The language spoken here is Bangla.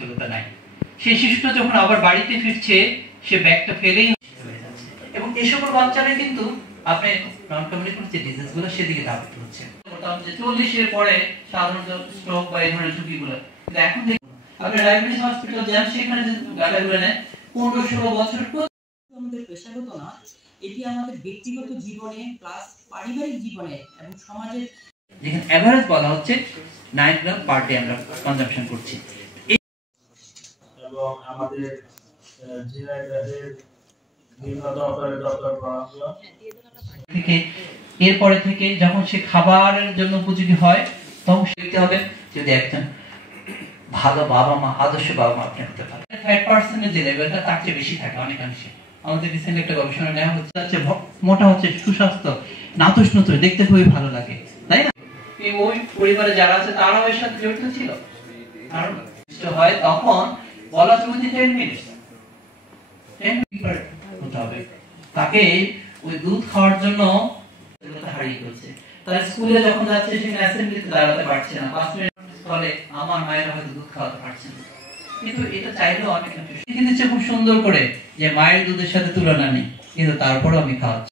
যোগ্যতা নাই। সেই শিশুটা যখন আবার বাড়িতে ফিরছে সে ব্যাগটা ফেলেই হয়ে যাচ্ছে, এবং এই সকল বাচ্চারা কিন্তু আপনি নন কমিউনিকেবল যে ডিজিজগুলো সেদিকে ধাবিত হচ্ছে। 40 এর পরে সাধারণত স্ট্রোক বা এই ধরনের ঝুঁকিগুলো, কিন্তু এখন দেখুন আপনি ডায়াবেটিস হসপিটাল যান, সেখানে যে গাড়িগুলো নেয় 15-16 বছর। আমাদের পেশাগত না, এটি আমাদের ব্যক্তিগত জীবনে প্লাস পারিবারিক জীবনে এবং সমাজের, যেখানে এভারেজ বলা হচ্ছে 9 গ্রাম পার ডে আমরা কনজাম্পশন করছি। এবং আমাদের জিআইডারের বিভিন্ন দপ্তরে দপ্তর করা হলো থেকে এরপরে থেকে যখন সে খাবারের জন্য উপযোগী হয় তখন শিখতে হবে যদি একজন ভালো বাবা মা, আদর্শ বাবা মা আপনি হতে পারেন। ফ্যাট পার্সেন্টের যে লেভেলটা তার চেয়ে বেশি থাকে অনেকাংশে। আমাদের রিসেন্ট একটা গবেষণা নেওয়া হচ্ছে, মোটা হচ্ছে সুস্বাস্থ্য, নাতুস দেখতে খুবই ভালো লাগে, তাই না? ওই পরিবারে যারা আছে তারাও এর সাথে জড়িত ছিল। কারণ হয় তখন বলা চলছে 10 মিনিট হতে হবে তাকে ওই দুধ খাওয়ার জন্য হারিয়ে ফেলছে। তার স্কুলে যখন যাচ্ছে সেখানে অ্যাসেম্বলিতে দাঁড়াতে পারছে না, 5 মিনিট স্কুলে আমার মায়ের হয়তো দুধ খাওয়াতে পারছে না, কিন্তু এটা চাইলেও অনেক কিছু শিখে দিচ্ছে খুব সুন্দর করে যে মায়ের দুধের সাথে তুলনা নেই, কিন্তু তারপরও আমি খাওয়াচ্ছি।